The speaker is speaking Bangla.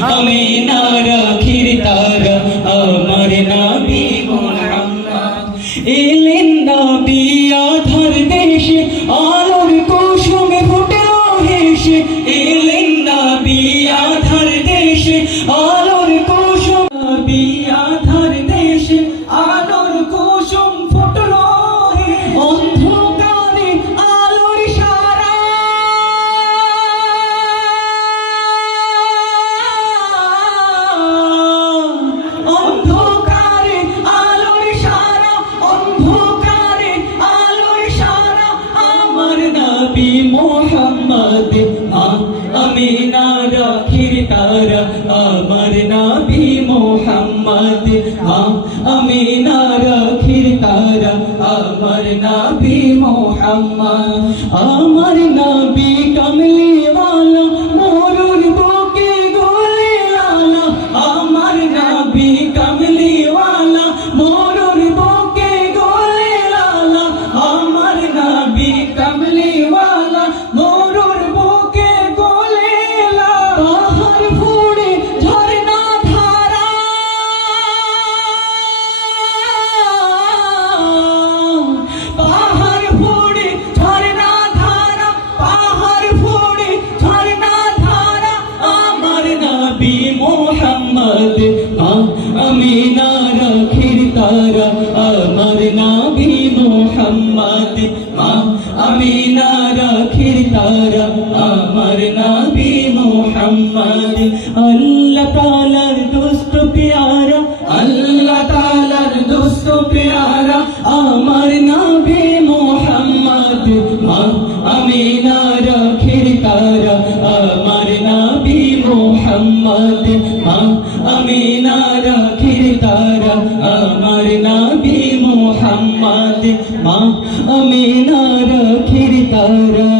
মা আমিনা রাখির তারা আমার নবী মোহাম্মদ। এলেন নবী আধার দেশে, আলোর কুসুমে ফুটে হেসে। এলেন নবী আধার দেশে, আলোর কুসুম নবী আমার নাবি মোহাম্মদ আমি নারাখির তারা আমার নাবি মোহাম্মদ, আমার নাবি কামলিওয়ালা মরুর বুকে গোলে লালা আমার নাবি কামলিওয়ালা মরুর বুকে গোলে লালা আমার নাবি কামলিওয়ালা নবী মোহাম্মদ আমিনা রাখির তারা, আমার নবী মোহাম্মদ আমিনা রাখির তারা, আমার নবী মোহাম্মদ। আল্লাহ মা আমি না রাখির তারা।